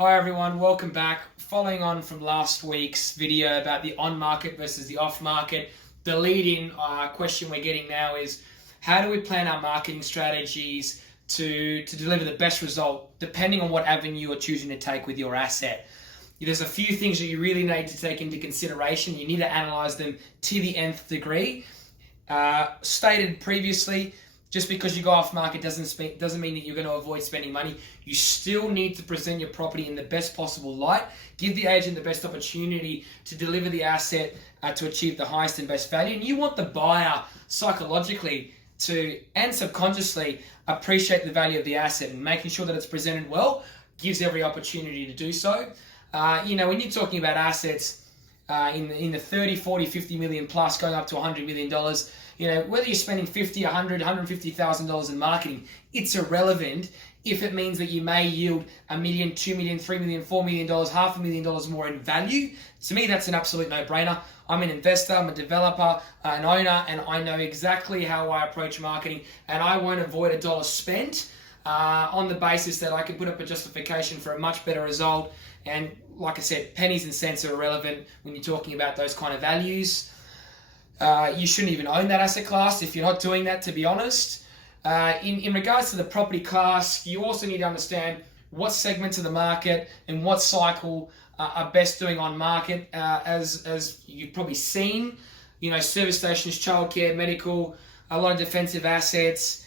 Hi everyone, welcome back. Following on from last week's video about the on-market versus the off-market, the lead-in question we're getting now is how do we plan our marketing strategies to deliver the best result depending on what avenue you're choosing to take with your asset. There's a few things that you really need to take into consideration. You need to analyze them to the nth degree. Stated previously, just because you go off market doesn't mean that you're going to avoid spending money. You still need to present your property in the best possible light. Give the agent the best opportunity to deliver the asset to achieve the highest and best value. And you want the buyer psychologically to and subconsciously appreciate the value of the asset, and making sure that it's presented well gives every opportunity to do so. When you're talking about assets in the 30, 40, 50 million plus going up to $100 million, whether you're spending $50, $100, $150,000 in marketing, it's irrelevant if it means that you may yield $1 million, $2 million, $3 million, $4 million, $500,000 more in value. To me, that's an absolute no-brainer. I'm an investor, I'm a developer, an owner, and I know exactly how I approach marketing, and I won't avoid a dollar spent on the basis that I can put up a justification for a much better result. And like I said, pennies and cents are irrelevant when you're talking about those kind of values. You shouldn't even own that asset class if you're not doing that, to be honest. In regards to the property class, you also need to understand what segments of the market and what cycle are best doing on market. As you've probably seen, service stations, childcare, medical, a lot of defensive assets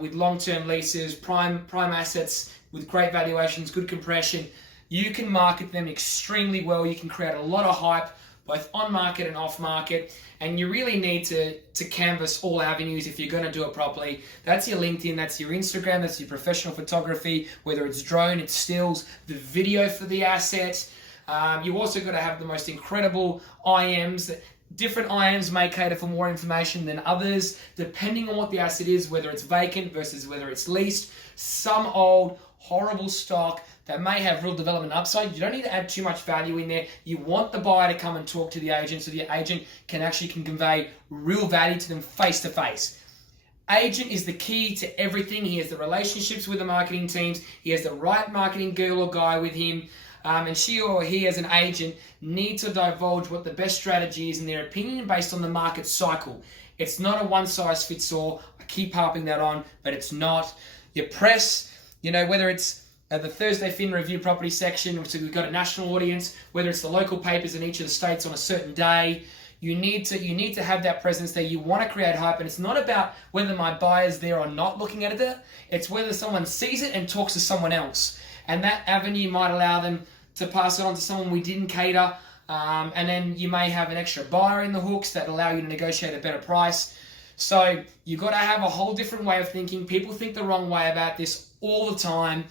with long-term leases, prime assets with great valuations, good compression. You can market them extremely well. You can create a lot of hype, both on market and off market, and you really need to canvas all avenues if you're going to do it properly. That's your LinkedIn, that's your Instagram, that's your professional photography, whether it's drone, it's stills, the video for the asset. You also got to have the most incredible IMs. Different IMs may cater for more information than others, depending on what the asset is, whether it's vacant versus whether it's leased. Some old, horrible stock that may have real development upside. You don't need to add too much value in there. You want the buyer to come and talk to the agent so the agent can convey real value to them face to face. Agent is the key to everything. He has the relationships with the marketing teams. He has the right marketing girl or guy with him. And she or he as an agent need to divulge what the best strategy is in their opinion based on the market cycle. It's not a one size fits all. I keep harping that on, but it's not. Your press, whether it's the Thursday Fin Review property section, so we've got a national audience, whether it's the local papers in each of the states on a certain day, you need to have that presence there. You want to create hype, and it's not about whether my buyer's there or not looking at it. It's whether someone sees it and talks to someone else, and that avenue might allow them to pass it on to someone we didn't cater, and then you may have an extra buyer in the hooks that allow you to negotiate a better price. So you've got to have a whole different way of thinking. People think the wrong way about this all the time.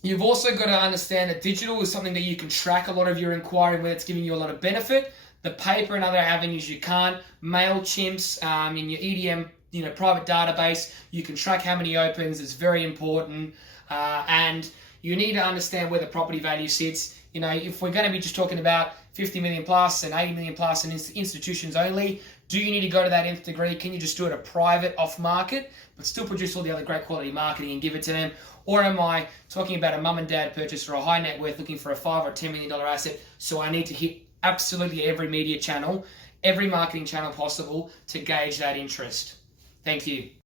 You've also got to understand that digital is something that you can track a lot of your inquiry, where it's giving you a lot of benefit. The paper and other avenues you can't. MailChimps in your EDM private database, you can track how many opens. It's very important. And you need to understand where the property value sits. If we're going to be just talking about 50 million plus and 80 million plus and institutions only, do you need to go to that nth degree? Can you just do it a private off market, but still produce all the other great quality marketing and give it to them? Or am I talking about a mum and dad purchase or a high net worth looking for a $5 or $10 million asset? So I need to hit absolutely every media channel, every marketing channel possible to gauge that interest. Thank you.